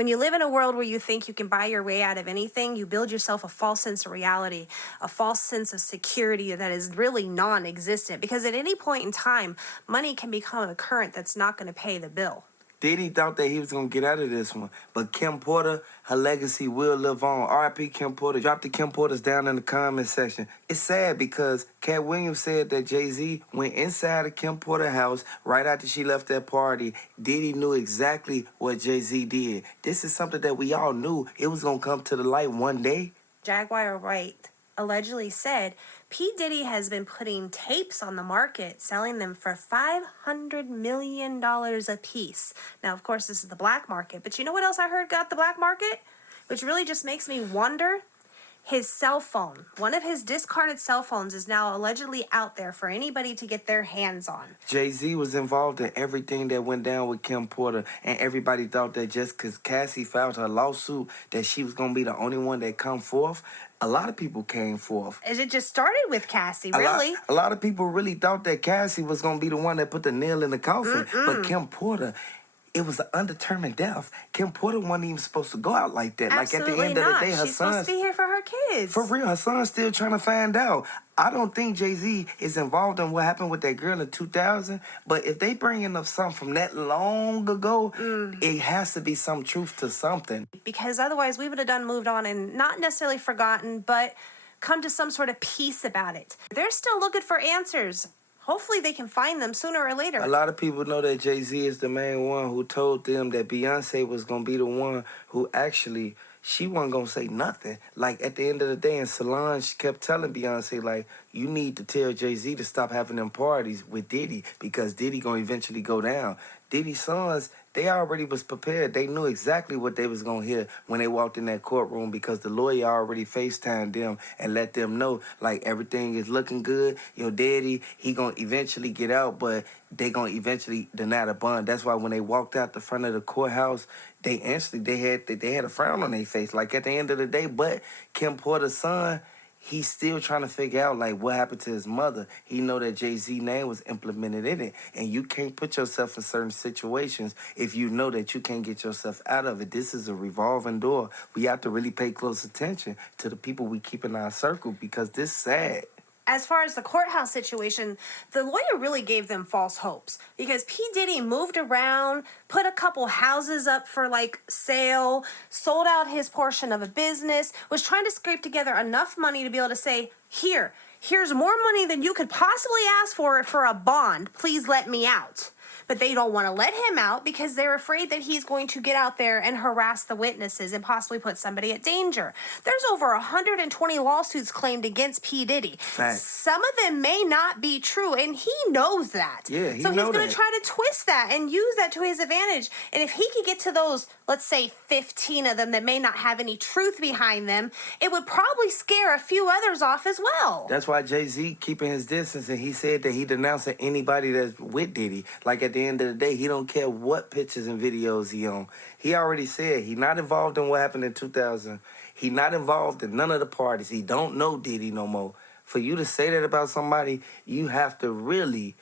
When you live in a world where you think you can buy your way out of anything, you build yourself a false sense of reality, a false sense of security that is really non-existent, because at any point in time, money can become a current that's not going to pay the bill. Diddy thought that he was going to get out of this one. But Kim Porter, her legacy will live on. R.I.P. Kim Porter. Drop the Kim Porters down in the comment section. It's sad because Cat Williams said that Jay-Z went inside of Kim Porter's house right after she left that party. Diddy knew exactly what Jay-Z did. This is something that we all knew. It was going to come to the light one day. Jaguar Wright allegedly said P. Diddy has been putting tapes on the market, selling them for $500 million a piece. Now, of course, this is the black market, but you know what else I heard got the black market? Which really just makes me wonder. His cell phone, one of his discarded cell phones, is now allegedly out there for anybody to get their hands on. Jay-Z was involved in everything that went down with Kim Porter, and everybody thought that just because Cassie filed her lawsuit that she was going to be the only one that come forth. A lot of people came forth. It just started with Cassie, really. A lot of people really thought that Cassie was going to be the one that put the nail in the coffin, but Kim Porter... It was an undetermined death. Kim Porter wasn't even supposed to go out like that. Absolutely like, at the end of the day, her She's supposed to be here for her kids. For real, her son's still trying to find out. I don't think Jay-Z is involved in what happened with that girl in 2000, but if they bringing up something from that long ago, it has to be some truth to something. Because otherwise, we would have moved on and not necessarily forgotten, but come to some sort of peace about it. They're still looking for answers. Hopefully they can find them sooner or later. A lot of people know that Jay-Z is the main one who told them that Beyonce was going to be the one who actually, she wasn't going to say nothing. Like, at the end of the day, and Solange kept telling Beyonce, like, you need to tell Jay-Z to stop having them parties with Diddy because Diddy going to eventually go down. Diddy's sons, they already was prepared. They knew exactly what they was going to hear when they walked in that courtroom because the lawyer already FaceTimed them and let them know, like, everything is looking good. Your daddy, he going to eventually get out, but they going to eventually deny the bond. That's why when they walked out the front of the courthouse, they instantly, they had a frown on their face. Like, at the end of the day, but Kim Porter's son, he's still trying to figure out, like, what happened to his mother. He know that Jay-Z name was implemented in it. And you can't put yourself in certain situations if you know that you can't get yourself out of it. This is a revolving door. We have to really pay close attention to the people we keep in our circle because this is sad. As far as the courthouse situation, the lawyer really gave them false hopes because P. Diddy moved around, put a couple houses up for like sale, sold out his portion of a business, was trying to scrape together enough money to be able to say, here's more money than you could possibly ask for a bond. Please let me out. But they don't want to let him out because they're afraid that he's going to get out there and harass the witnesses and possibly put somebody at danger. There's over 120 lawsuits claimed against P. Diddy. Facts. Some of them may not be true, and he knows that. Yeah, so he's going to try to twist that and use that to his advantage. And if he could get to those, let's say 15 of them that may not have any truth behind them, it would probably scare a few others off as well. That's why Jay-Z keeping his distance, and he said that he denouncing anybody that's with Diddy. Like, at the end of the day, he don't care what pictures and videos he on. He already said he not involved in what happened in 2000. He not involved in none of the parties. He don't know Diddy no more. For you to say that about somebody, you have to really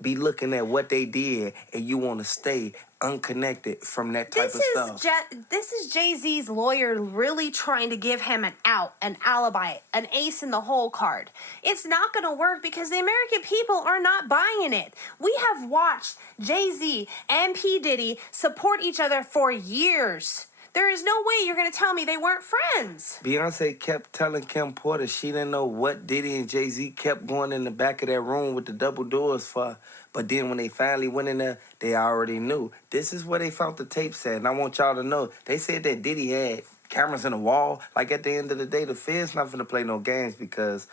be looking at what they did, and you want to stay unconnected from that type of stuff. This is Jay-Z's lawyer really trying to give him an out, an alibi, an ace in the hole card. It's not going to work because the American people are not buying it. We have watched Jay-Z and P. Diddy support each other for years. There is no way you're going to tell me they weren't friends. Beyonce kept telling Kim Porter she didn't know what Diddy and Jay-Z kept going in the back of that room with the double doors for. But then when they finally went in there, they already knew. This is where they found the tapes at. And I want y'all to know, they said that Diddy had cameras in the wall. Like, at the end of the day, the Fed's not going to play no games because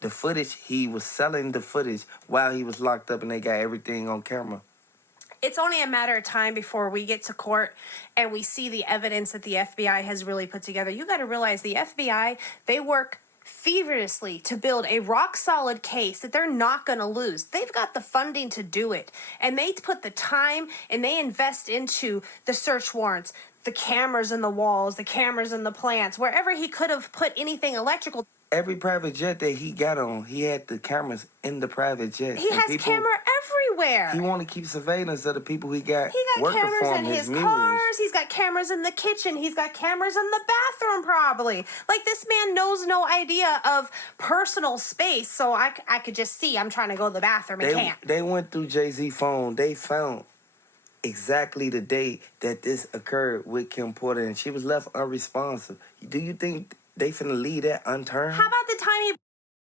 the footage, he was selling the footage while he was locked up and they got everything on camera. It's only a matter of time before we get to court and we see the evidence that the FBI has really put together. You got to realize the FBI, they work feverishly to build a rock-solid case that they're not going to lose. They've got the funding to do it, and they put the time and they invest into the search warrants, the cameras in the walls, the cameras in the plants, wherever he could have put anything electrical. Every private jet that he got on, he had the cameras in the private jet. He has camera everywhere. He want to keep surveillance of the people he got working cameras for in him, his mules. cars. He's got cameras in the kitchen. He's got cameras in the bathroom, probably. Like, this man knows no idea of personal space. So I could just see I'm trying to go to the bathroom and can't. They went through Jay-Z's phone. They found exactly the day that this occurred with Kim Porter, and she was left unresponsive. Do you think they finna leave that unturned? How about the time he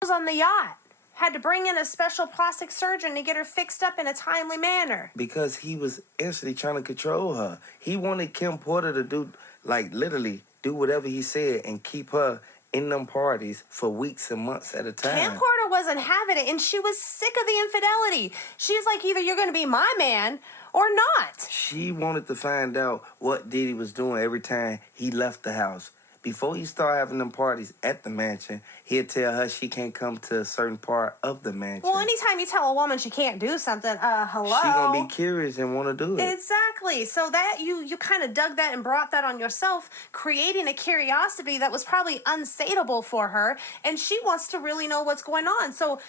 was on the yacht? Had to bring in a special plastic surgeon to get her fixed up in a timely manner. Because he was instantly trying to control her. He wanted Kim Porter to do, like, literally do whatever he said and keep her in them parties for weeks and months at a time. Kim Porter wasn't having it, and she was sick of the infidelity. She's like, either you're going to be my man or not. She wanted to find out what Diddy was doing every time he left the house. Before he started having them parties at the mansion, he'd tell her she can't come to a certain part of the mansion. Well, anytime you tell a woman she can't do something, hello? She gonna be curious and want to do it. Exactly. So that you kind of dug that and brought that on yourself, creating a curiosity that was probably unsatiable for her, and she wants to really know what's going on. So,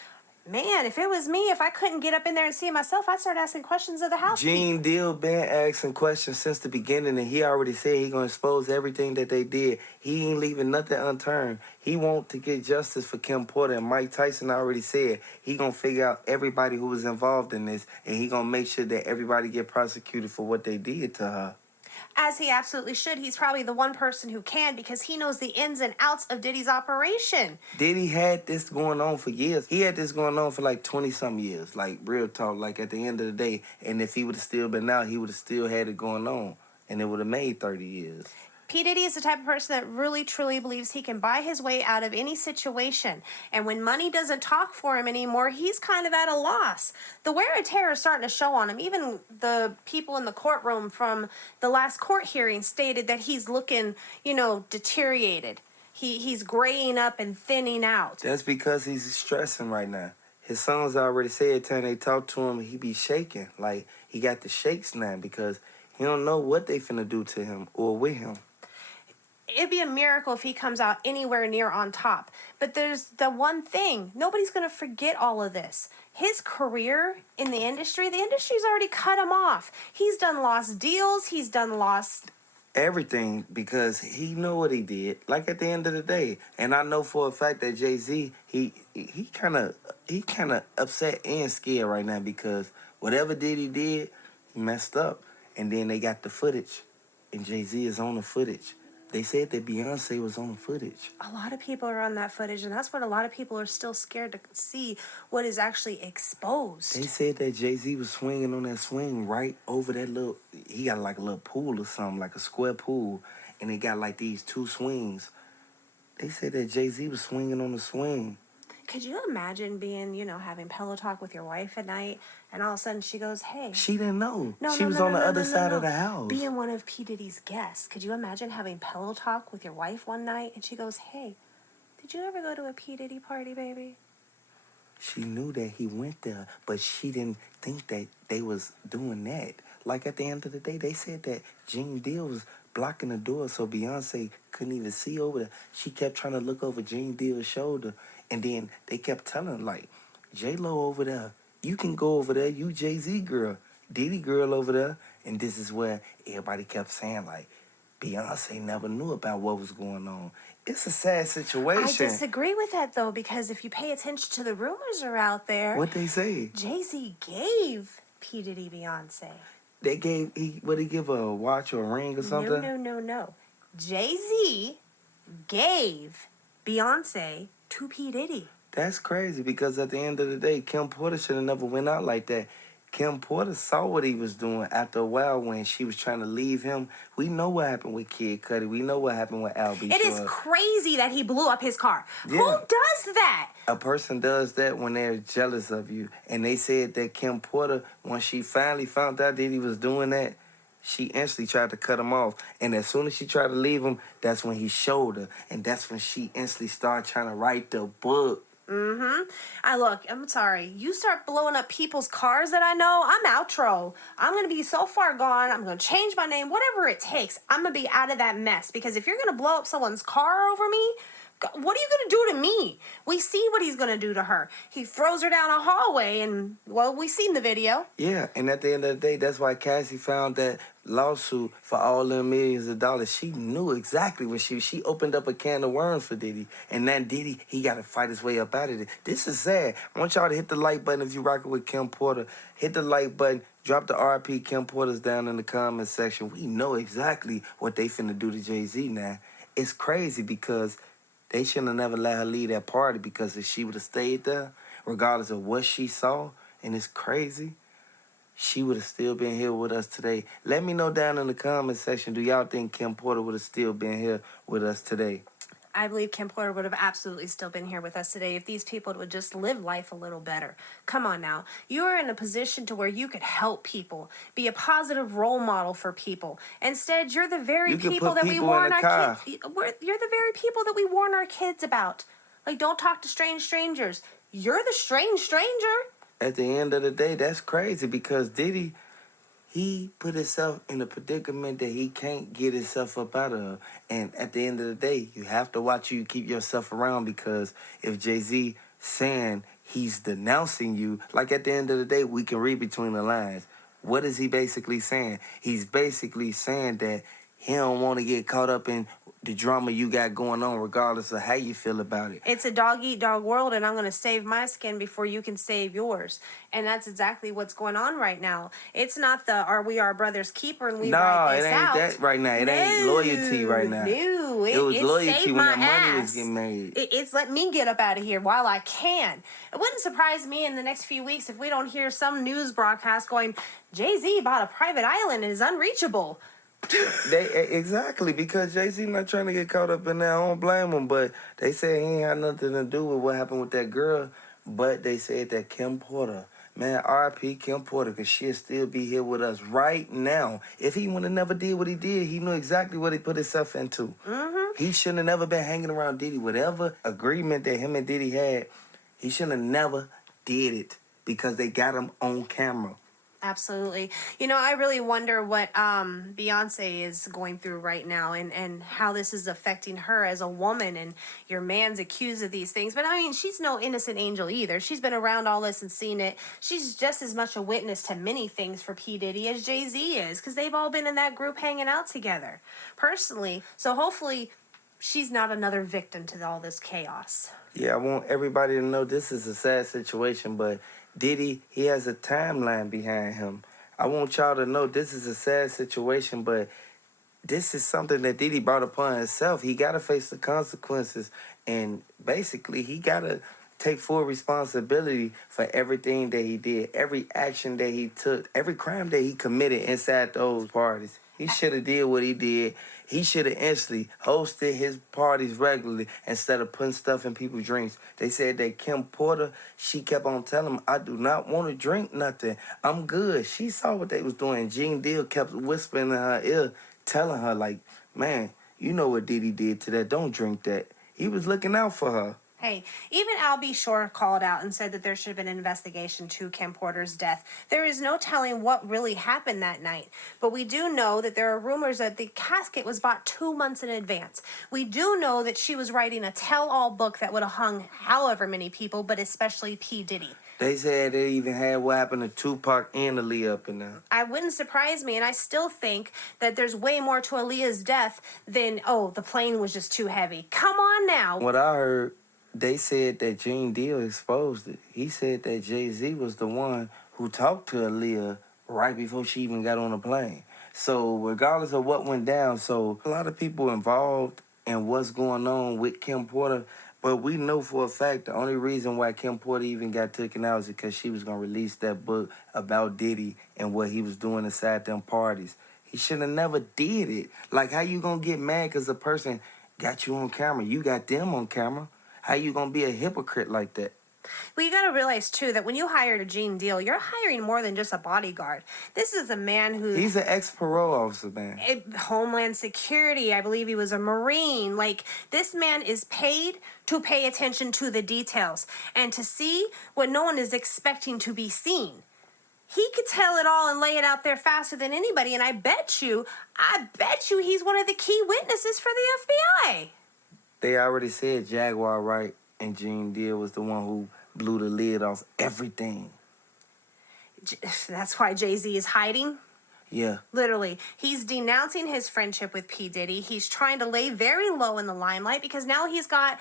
man, if it was me, if I couldn't get up in there and see it myself, I'd start asking questions of the house. Gene Deal been asking questions since the beginning, and he already said he gonna expose everything that they did. He ain't leaving nothing unturned. He want to get justice for Kim Porter, and Mike Tyson already said he gonna figure out everybody who was involved in this, and he gonna make sure that everybody get prosecuted for what they did to her. As he absolutely should. He's probably the one person who can, because he knows the ins and outs of Diddy's operation. Diddy had this going on for years. He had this going on for like 20-some years. Like, real talk, like at the end of the day. And if he would have still been out, he would have still had it going on. And it would have made 30 years. P. Diddy is the type of person that really, truly believes he can buy his way out of any situation. And when money doesn't talk for him anymore, he's kind of at a loss. The wear and tear is starting to show on him. Even the people in the courtroom from the last court hearing stated that he's looking, deteriorated. He's graying up and thinning out. That's because he's stressing right now. His sons already said, time they talk to him, he be shaking. Like, he got the shakes now because he don't know what they finna do to him or with him. It'd be a miracle if he comes out anywhere near on top. But there's the one thing. Nobody's going to forget all of this. His career in the industry's already cut him off. He's done lost deals. He's done lost everything because he know what he did. Like, at the end of the day. And I know for a fact that Jay-Z, he kind of upset and scared right now because whatever Diddy did, he messed up. And then they got the footage. And Jay-Z is on the footage. They said that Beyonce was on footage. A lot of people are on that footage, and that's what a lot of people are still scared to see, what is actually exposed. They said that Jay-Z was swinging on that swing right over that little... He got like a little pool or something, like a square pool, and they got like these two swings. They said that Jay-Z was swinging on the swing. Could you imagine being, having pillow talk with your wife at night, and all of a sudden she goes, hey. She didn't know. She was on the other side of the house. Being one of P. Diddy's guests. Could you imagine having pillow talk with your wife one night, and she goes, hey, did you ever go to a P. Diddy party, baby? She knew that he went there, but she didn't think that they was doing that. Like, at the end of the day, they said that Gene Deal was blocking the door so Beyonce couldn't even see over there. She kept trying to look over Gene Deal's shoulder. And then they kept telling, like, J-Lo over there, you can go over there, you Jay-Z girl, Diddy girl over there. And this is where everybody kept saying, like, Beyonce never knew about what was going on. It's a sad situation. I disagree with that, though, because if you pay attention to the rumors are out there. What they say? Jay-Z gave P. Diddy Beyonce. They gave, what, he give her a watch or a ring or something? No. Jay-Z gave Beyonce to P. Diddy. That's crazy because at the end of the day, Kim Porter should have never went out like that. Kim Porter saw what he was doing after a while when she was trying to leave him. We know what happened with Kid Cudi. We know what happened with Al B. It is crazy that he blew up his car. Yeah. Who does that? A person does that when they're jealous of you. And they said that Kim Porter, when she finally found out that he was doing that, she instantly tried to cut him off. And as soon as she tried to leave him, that's when he showed her. And that's when she instantly started trying to write the book. I'm sorry. You start blowing up people's cars that I know, I'm outro. I'm going to be so far gone. I'm going to change my name, whatever it takes. I'm going to be out of that mess. Because if you're going to blow up someone's car over me, What are you going to do to me? We see what he's going to do to her. He throws her down a hallway and, well, we seen the video. Yeah, and at the end of the day, that's why Cassie found that lawsuit for all them millions of dollars. She knew exactly what she opened up a can of worms for Diddy. And then Diddy, he got to fight his way up out of it. This is sad. I want y'all to hit the like button if you rocking with Kim Porter. Hit the like button. Drop the RP Kim Porters down in the comment section. We know exactly what they finna do to Jay-Z now. It's crazy because they shouldn't have never let her leave that party, because if she would have stayed there, regardless of what she saw, and it's crazy, she would have still been here with us today. Let me know down in the comment section, do y'all think Kim Porter would have still been here with us today? I believe Kim Porter would have absolutely still been here with us today if these people would just live life a little better. Come on now. You are in a position to where you could help people, be a positive role model for people. Instead, you're the very people that we warn our kids. You're the very people that we warn our kids about. Like, don't talk to strangers. You're the strange stranger. At the end of the day, that's crazy, because Diddy, he put himself in a predicament that he can't get himself up out of. And at the end of the day, you have to watch you keep yourself around, because if Jay-Z saying he's denouncing you, like at the end of the day, we can read between the lines. What is he basically saying? He's basically saying that he don't want to get caught up in the drama you got going on, regardless of how you feel about it. It's a dog-eat-dog world, and I'm going to save my skin before you can save yours. And that's exactly what's going on right now. It's not the, are we our brother's keeper and we ride this out. No, it ain't that right now. It ain't loyalty right now. No, it was loyalty when that money ass. was getting made. It's let me get up out of here while I can. It wouldn't surprise me in the next few weeks if we don't hear some news broadcast going, Jay-Z bought a private island and is unreachable. Exactly, because Jay-Z not trying to get caught up in that. I don't blame him, but they said he ain't had nothing to do with what happened with that girl. But they said that Kim Porter, man, R.I.P. Kim Porter, because she'll still be here with us right now. If he would have never did what he did, he knew exactly what he put himself into. Mm-hmm. He shouldn't have never been hanging around Diddy. Whatever agreement that him and Diddy had, he shouldn't have never did it, because they got him on camera. Absolutely. You know, I really wonder what Beyonce is going through right now, and how this is affecting her as a woman, and your man's accused of these things. But I mean, she's no innocent angel either. She's been around all this and seen it. She's just as much a witness to many things for P. Diddy as Jay-Z is, because they've all been in that group hanging out together personally. So hopefully she's not another victim to all this chaos. Yeah, I want everybody to know this is a sad situation, but Diddy, he has a timeline behind him. I want y'all to know this is a sad situation, but this is something that Diddy brought upon himself. He got to face the consequences, and basically he got to take full responsibility for everything that he did, every action that he took, every crime that he committed inside those parties. He should have did what he did. He should have instantly hosted his parties regularly instead of putting stuff in people's drinks. They said that Kim Porter, she kept on telling him, I do not want to drink nothing. I'm good. She saw what they was doing. Gene Deal kept whispering in her ear, telling her, like, man, you know what Diddy did to that. Don't drink that. He was looking out for her. Hey, even Al B. Shore called out and said that there should have been an investigation to Kim Porter's death. There is no telling what really happened that night, but we do know that there are rumors that the casket was bought 2 months in advance. We do know that she was writing a tell-all book that would have hung however many people, but especially P. Diddy. They said they even had what happened to Tupac and Aaliyah up in there. I wouldn't surprise me, and I still think that there's way more to Aaliyah's death than, oh, the plane was just too heavy. Come on now. What I heard, they said that Gene Deal exposed it. He said that Jay-Z was the one who talked to Aaliyah right before she even got on the plane. So regardless of what went down, so a lot of people involved in what's going on with Kim Porter, but we know for a fact the only reason why Kim Porter even got taken out is because she was going to release that book about Diddy and what he was doing inside them parties. He should have never did it. Like, how you going to get mad because a person got you on camera? You got them on camera. How you gonna be a hypocrite like that? Well, you gotta realize, too, that when you hired a Gene Deal, you're hiring more than just a bodyguard. This is a man who... He's an ex-parole officer, man. Homeland Security, I believe he was a Marine. Like, this man is paid to pay attention to the details and to see what no one is expecting to be seen. He could tell it all and lay it out there faster than anybody, and I bet you he's one of the key witnesses for the FBI. They already said Jaguar Wright and Gene Deal was the one who blew the lid off everything. That's why Jay-Z is hiding. Yeah. Literally, he's denouncing his friendship with P. Diddy. He's trying to lay very low in the limelight because now he's got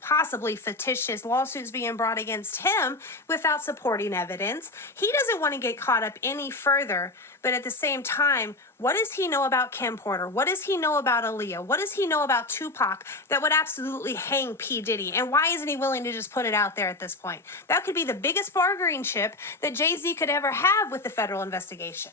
possibly fictitious lawsuits being brought against him without supporting evidence. He doesn't want to get caught up any further, but at the same time, what does he know about Kim Porter? What does he know about Aaliyah? What does he know about Tupac that would absolutely hang P. Diddy? And why isn't he willing to just put it out there at this point? That could be the biggest bargaining chip that Jay-Z could ever have with the federal investigation.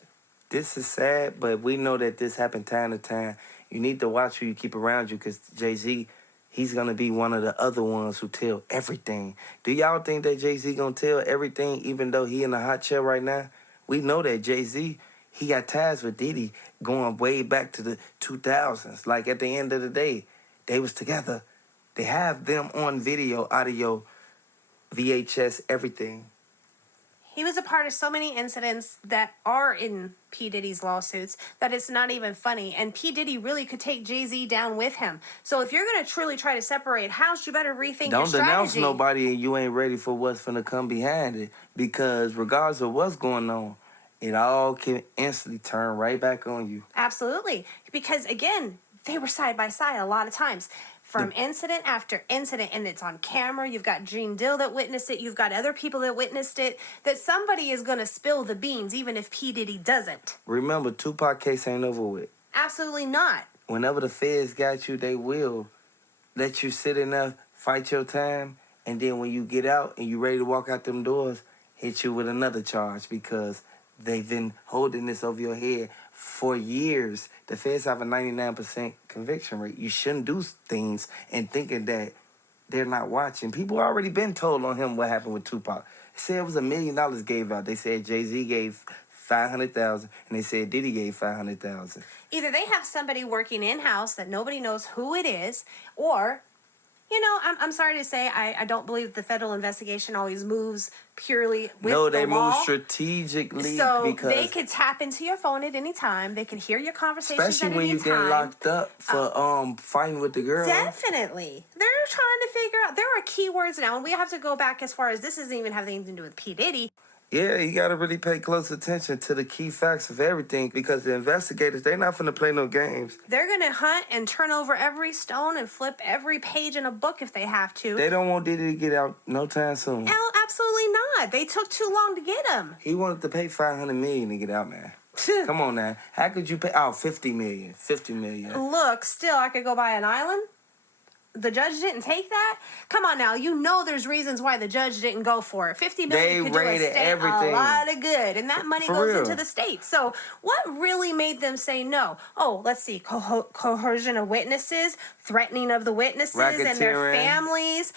This is sad, but we know that this happened time to time. You need to watch who you keep around you because Jay-Z, he's going to be one of the other ones who tell everything. Do y'all think that Jay-Z going to tell everything even though he in a hot chair right now? We know that Jay-Z, he got ties with Diddy going way back to the 2000s. Like, at the end of the day, they was together. They have them on video, audio, VHS, everything. He was a part of so many incidents that are in P. Diddy's lawsuits that it's not even funny. And P. Diddy really could take Jay-Z down with him. So if you're going to truly try to separate house, you better rethink your strategy. Don't denounce nobody and you ain't ready for what's going to come behind it. Because regardless of what's going on, it all can instantly turn right back on you. Absolutely. Because, again, they were side by side a lot of times. From incident after incident, and it's on camera. You've got Gene Dill that witnessed it. You've got other people that witnessed it. That somebody is going to spill the beans, even if P. Diddy doesn't. Remember, Tupac case ain't over with. Absolutely not. Whenever the feds got you, they will let you sit in there, fight your time, and then when you get out and you ready to walk out them doors, hit you with another charge because they've been holding this over your head for years. The feds have a 99% conviction rate. You shouldn't do things and thinking that they're not watching. People already been told on him what happened with Tupac. They said it was $1 million gave out. They said Jay-Z gave $500,000, and they said Diddy gave $500,000. Either they have somebody working in-house that nobody knows who it is, or, you know, I'm sorry to say, I don't believe the federal investigation always moves purely with No, they the law. move strategically So because they could tap into your phone at any time. They can hear your conversations especially at when any you time. get locked up for fighting with the girl. Definitely. They're trying to figure out. There are keywords now, and we have to go back as far as this doesn't even have anything to do with P. Diddy. Yeah, you got to really pay close attention to the key facts of everything because the investigators, they're not finna play no games. They're going to hunt and turn over every stone and flip every page in a book if they have to. They don't want Diddy to get out no time soon. No, absolutely not. They took too long to get him. He wanted to pay $500 million to get out, man. Come on now. How could you pay out $50 million? $50 million. Look, still, I could go buy an island. The judge didn't take that? Come on now. You know there's reasons why the judge didn't go for it. $50 million could do a state everything. A lot of good. And that money For goes real. into the state. So what really made them say no? Oh, let's see. Coercion of witnesses, threatening of the witnesses and their Racketeering. families,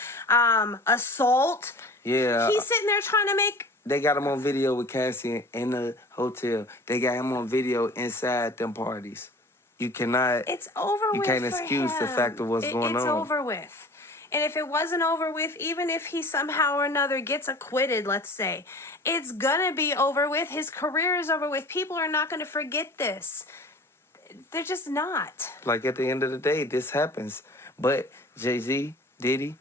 assault. Yeah. He's sitting there trying to make... They got him on video with Cassie in the hotel. They got him on video inside them parties. You cannot... It's over with. You can't for excuse the him. fact of what's going It's on. over with. And if it wasn't over with, even if he somehow or another gets acquitted, let's say, it's gonna be over with. His career is over with. People are not gonna forget this. They're just not. Like, at the end of the day, this happens. But Jay-Z, Diddy,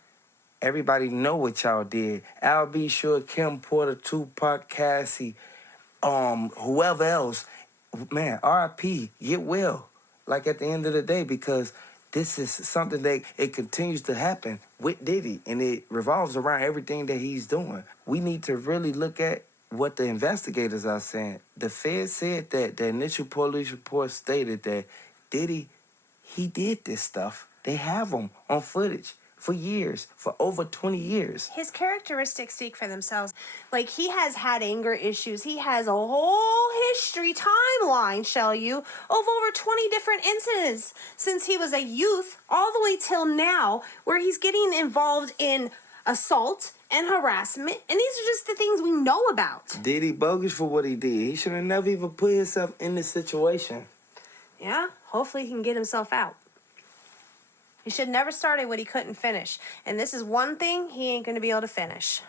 everybody know what y'all did. I'll be sure Kim Porter, Tupac, Cassie, whoever else. Man, R.I.P., get well. Like, at the end of the day, because this is something that it continues to happen with Diddy, and it revolves around everything that he's doing. We need to really look at what the investigators are saying. The Fed said that the initial police report stated that Diddy, he did this stuff. They have him on footage for years, for over 20 years. His characteristics speak for themselves. Like, he has had anger issues. He has a whole history timeline, shall you, of over 20 different incidents since he was a youth all the way till now, where he's getting involved in assault and harassment. And these are just the things we know about. Diddy bogus for what he did. He should have never even put himself in this situation. Yeah, hopefully he can get himself out. He should never started what he couldn't finish. And this is one thing he ain't going to be able to finish.